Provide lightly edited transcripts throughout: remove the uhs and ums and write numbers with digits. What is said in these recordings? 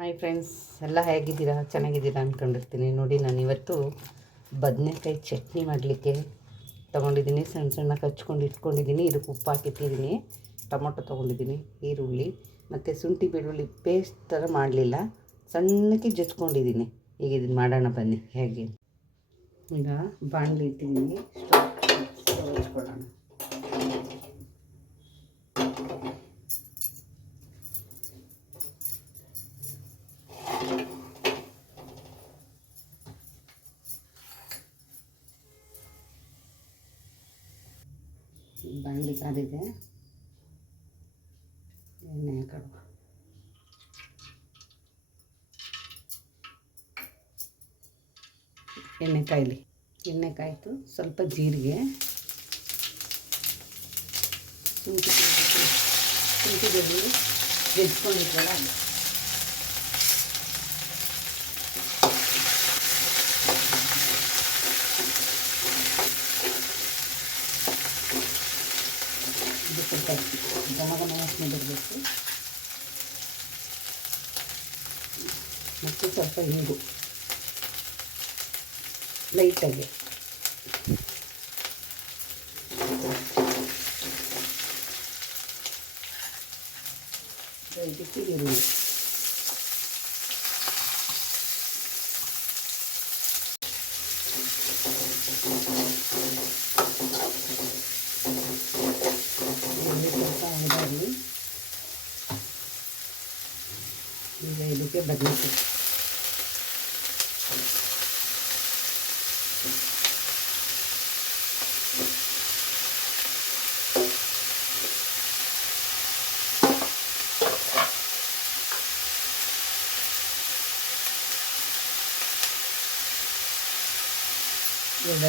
Hi friends, ಎಲ್ಲ ಹೇಗಿದ್ದೀರಾ? ಚೆನ್ನಾಗಿದ್ದೀರಾ ಅಂದ್ಕೊಂಡಿರ್ತೀನಿ. ನೋಡಿ, ನಾನು ಇವತ್ತು ಬದನೆಕಾಯಿ ಚಟ್ನಿ ಮಾಡಲಿಕ್ಕೆ ತೊಗೊಂಡಿದ್ದೀನಿ. ಸಣ್ಣ ಸಣ್ಣ ಹಚ್ಕೊಂಡು ಇಟ್ಕೊಂಡಿದ್ದೀನಿ. ಇದಕ್ಕೆ ಉಪ್ಪು ಹಾಕಿಟ್ಟಿದ್ದೀನಿ. ಟೊಮೊಟೊ ತೊಗೊಂಡಿದ್ದೀನಿ, ಈರುಳ್ಳಿ ಮತ್ತು ಶುಂಠಿ ಬೆಳ್ಳುಳ್ಳಿ ಪೇಸ್ಟ್ ಥರ ಮಾಡಲಿಲ್ಲ, ಸಣ್ಣಕ್ಕೆ ಜಜ್ಕೊಂಡಿದ್ದೀನಿ. ಈಗ ಇದನ್ನು ಮಾಡೋಣ ಬನ್ನಿ ಹೇಗೆ. ಈಗ ಬಾಣಲಿ ಇಟ್ಟಿದ್ದೀನಿ, ಸ್ಟವ್ ಹಚ್ಕೊಳ್ಳೋಣ. ಬಾಣಲಿ ಕಾದಿದೆ, ಎಣ್ಣೆ ಹಾಕೋಣ. ಎಣ್ಣೆ ಕಾಯಿತು. ಸ್ವಲ್ಪ ಜೀರಿಗೆ, ಶುಂಠಿ ಬೆಳ್ಳುಳ್ಳಿ ಜಜ್ಕೊಂಡಿದ್ವಲ್ಲ ಅದು, ಇದು ಸ್ವಲ್ಪ ಘಮ ವಾಸನೆ ಬರಬೇಕು. ಮತ್ತು ಸ್ವಲ್ಪ ಹಿಂಗು ಲೈಟಾಗಿ, ಇದಕ್ಕೆ ಈರುಳ್ಳಿ, ಸ್ವಲ್ಪ ಹಳದಿ. ಈಗ ಇದಕ್ಕೆ ಬದನೆಕಾಯಿ,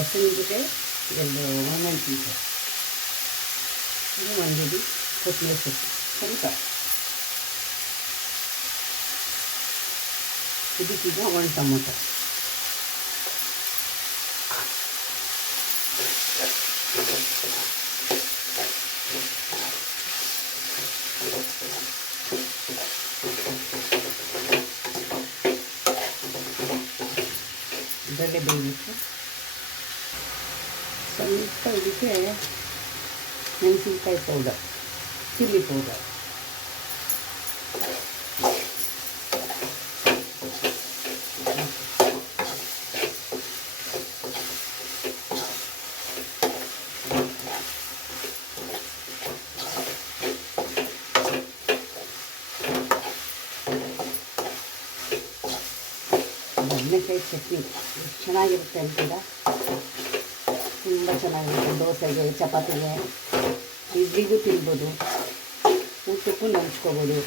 ಹಸಿಮೆಣಸಿನಕಾಯಿ 2 ಒಣಮೆಣಸಿನಕಾಯಿ, ಇದು 1 ಹಿಡಿ ಕೊತ್ತಂಬರಿ ಸೊಪ್ಪು ಸ್ವಲ್ಪ. ಇದಕ್ಕೀಗ 1 ಟೊಮೊಟೊ, ಇದರಲ್ಲೇ ಬೇಯಬೇಕು. ಸ್ವಲ್ಪ ಇದಕ್ಕೆ ಮೆಣಸಿನ್ಕಾಯಿ ಪೌಡರ್, ಚಿಲ್ಲಿ ಪೌಡರ್, ಬದನೆಕಾಯಿ ಚಟ್ನಿ ಎಷ್ಟು ಚೆನ್ನಾಗಿರುತ್ತೆ ಅಂತೀರ. ತುಂಬ ಚೆನ್ನಾಗಿರುತ್ತೆ. ದೋಸೆಗೆ, ಚಪಾತಿಗೆ, ಇಡ್ಲಿಗೂ ತಿನ್ಬೋದು, ಊಟಕ್ಕೂ ನೆಂಚ್ಕೋಬೋದು.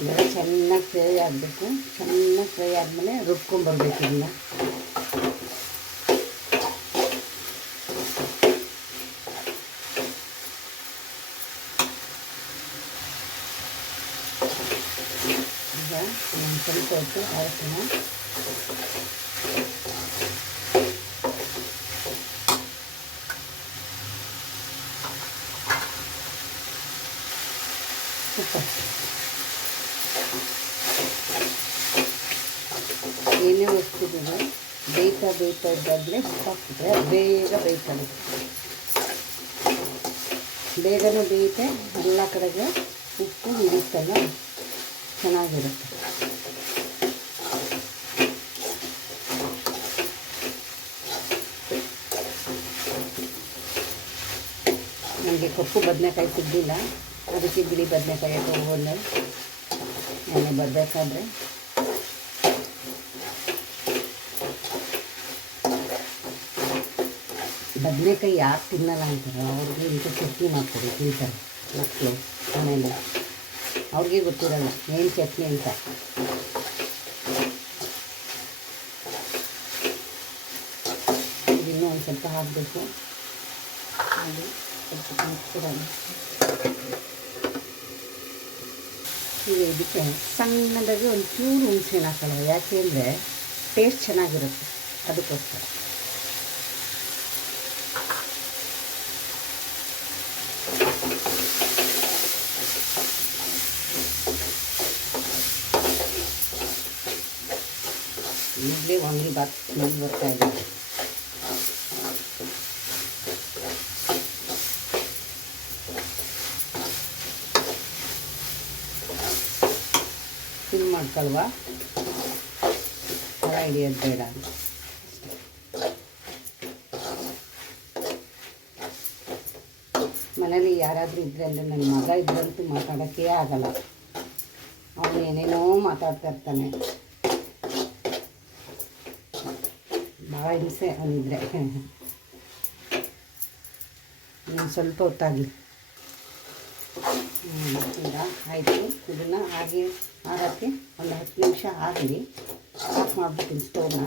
ಇದೆಲ್ಲ ಚೆನ್ನಾಗಿ ಫ್ರೈ ಆಗಬೇಕು. ಚೆನ್ನಾಗಿ ಫ್ರೈ ಆದಮೇಲೆ ರುಬ್ಕೊಂಬರ್ಬೇಕು. ಇದನ್ನ ಈಗ ಒಂದು ಸ್ವಲ್ಪ ಹೊತ್ತು ಆಯ್ತನ ಏನೇ ವಸ್ತುಗಳು ಬೇಯ್ತಾ ಇದ್ದಾಗಲೇ ಉಪ್ಪು ಹಾಕಿದ್ರೆ ಬೇಗ ಬೇಯ್ತಾನೆ. ಬೇಗನೂ ಬೇಯುತ್ತೆ, ಎಲ್ಲ ಕಡೆಗೆ ಉಪ್ಪು ಹಿಡಿತಲ್ಲ, ಚೆನ್ನಾಗಿರುತ್ತೆ. ನನಗೆ ಕಪ್ಪು ಬದನೆಕಾಯಿ ಸಿಗಲಿಲ್ಲ, ಅದಕ್ಕೆ ಬಿಳಿ ಬದನೆಕಾಯಿ ತೊಗೊಂಡೆ. ಎಣ್ಣೆ ಬರಬೇಕಾದ್ರೆ ಬದನೆಕಾಯಿ ಯಾರು ತಿನ್ನಲ್ಲ ಅಂತಾರೆ, ಅವ್ರಿಗೆ ಇಂಥ ಚಟ್ನಿ ಮಾಡ್ಕೊಡಿ ತಿಂತಾರೆ ಮಕ್ಕಳು. ಆಮೇಲೆ ಅವ್ರಿಗೆ ಗೊತ್ತಿರಲ್ಲ ಏನು ಚಟ್ನಿ ಅಂತ. ಇನ್ನೂ ಒಂದು ಸ್ವಲ್ಪ ಹಾಕಬೇಕು. ಅದು ಸ್ವಲ್ಪ ಹಾಕ್ಬಿಡೋಣ. ಈಗ ಇದಕ್ಕೆ ಸಣ್ಣದಾಗಿ ಒಂದು ಚೂರು ಹುಣಸೆಹಣ್ಣು ಹಾಕೋಣ. ಯಾಕೆ ಅಂದರೆ ಟೇಸ್ಟ್ ಚೆನ್ನಾಗಿರುತ್ತೆ, ಅದಕ್ಕೋಸ್ಕರ. ಈಗಲೇ ಒಂದು ಬಾತ್ ಸ್ಮೆಲ್ ಬರ್ತಾಯಿದೆ. ಸಿಮ್ ಮಾಡ್ಕೊಳ್ವಾ, ಹರ ಹಿಡಿಯೋದು ಬೇಡ. ಮನೇಲಿ ಯಾರಾದರೂ ಇದ್ದರೆ ಅಂದರೆ ನನ್ನ ಮಗ ಇದ್ರಂತೂ ಮಾತಾಡೋಕ್ಕೇ ಆಗಲ್ಲ. ಅವನು ಏನೇನೋ ಮಾತಾಡ್ತಾ ಇರ್ತಾನೆ, ಭಾಳ ಹಿಂಸೆ ಅವನಿದ್ರೆ. ಇನ್ನು ಸ್ವಲ್ಪ ಹೊತ್ತಾಗಲಿ. ಈಗ ಆಯಿತು. ಇದನ್ನು ಹಾಗೆ ಆರೋಕ್ಕೆ ಒಂದು 10 ನಿಮಿಷ ಆಗಲಿ. ಆಫ್ ಮಾಡಿಬಿಡ್ತೀನಿ ಸ್ಟವ್ನ.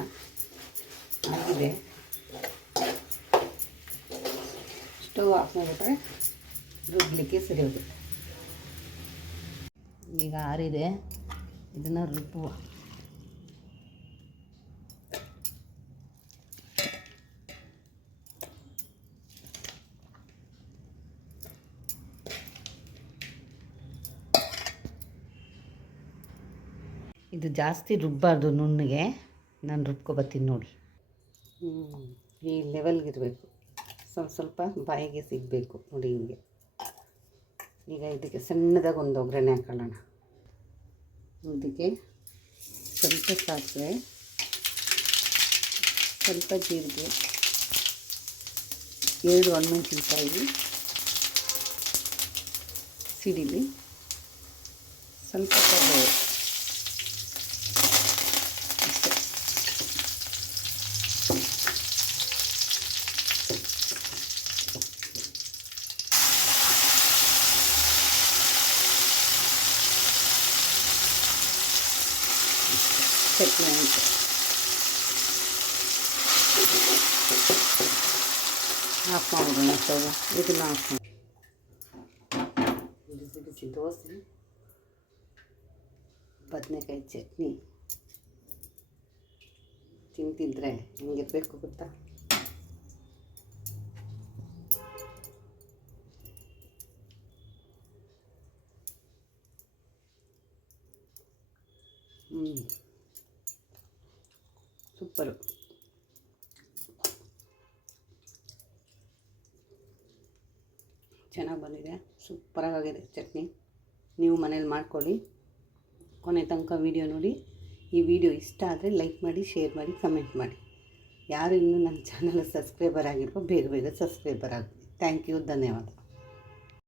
ಆಗಿದೆ. ಸ್ಟವ್ ಆಫ್ ಮಾಡಿಬಿಟ್ರೆ ರುಬ್ಬಲಿಕ್ಕೆ ಸರಿ ಹೋಗುತ್ತೆ. ಈಗ ಆರಿದೆ, ಇದನ್ನು ರುಬ್ಬುವ. ಇದು ಜಾಸ್ತಿ ರುಬ್ಬಾರ್ದು, ನುಣ್ಣಗೆ. ನಾನು ರುಬ್ಕೊಬತ್ತೀನಿ ನೋಡಿ. ಈ ಲೆವೆಲ್ಗಿರಬೇಕು, ಸ್ವಲ್ಪ ಬಾಯಿಗೆ ಸಿಗಬೇಕು ನೋಡಿ ಹಿಂಗೆ. ಈಗ ಇದಕ್ಕೆ ಸಣ್ಣದಾಗಿ ಒಂದು ಒಗ್ಗರಣೆ ಹಾಕೊಳ್ಳೋಣ. ಇದಕ್ಕೆ ಸ್ವಲ್ಪ ಸಾಸಿವೆ, ಸ್ವಲ್ಪ ಜೀರಿಗೆ, 2 ಒಣಮೆಣಸಿನ್ಕಾಯಿ ಸಿಡಿಲಿ, ಸ್ವಲ್ಪ ಕರಿಬೇವು ಅಷ್ಟೇ. ಚಟ್ನಿ ಅಂತ ಆಫ್ ಮಾಡೋಣ ಸ್ಟವ್. ಇದನ್ನು ಆಫ್ ಮಾಡಿ. ಬಿಸಿ ಬಿಸಿ ದೋಸೆ, ಬದನೆಕಾಯಿ ಚಟ್ನಿ ತಿಂತಿದ್ರೆ ಹೆಂಗಿರಬೇಕು ಗೊತ್ತಾ? ಸೂಪರು. ಚೆನ್ನಾಗಿ ಬಂದಿದೆ, ಸೂಪರಾಗಿದೆ ಚಟ್ನಿ. ನೀವು ಮನೇಲಿ ಮಾಡ್ಕೊಳ್ಳಿ. ಕೊನೆ ತನಕ ವೀಡಿಯೋ ನೋಡಿ. ಈ ವಿಡಿಯೋ ಇಷ್ಟ ಆದರೆ ಲೈಕ್ ಮಾಡಿ, ಶೇರ್ ಮಾಡಿ, ಕಮೆಂಟ್ ಮಾಡಿ. ಯಾರು ಇನ್ನೂ ನನ್ನ ಚಾನಲ್ ಸಬ್ಸ್ಕ್ರೈಬರ್ ಆಗಿಲ್ವೋ ಬೇಗ ಬೇಗ ಸಬ್ಸ್ಕ್ರೈಬರ್ ಆಗಿ. ಥ್ಯಾಂಕ್ ಯು, ಧನ್ಯವಾದ.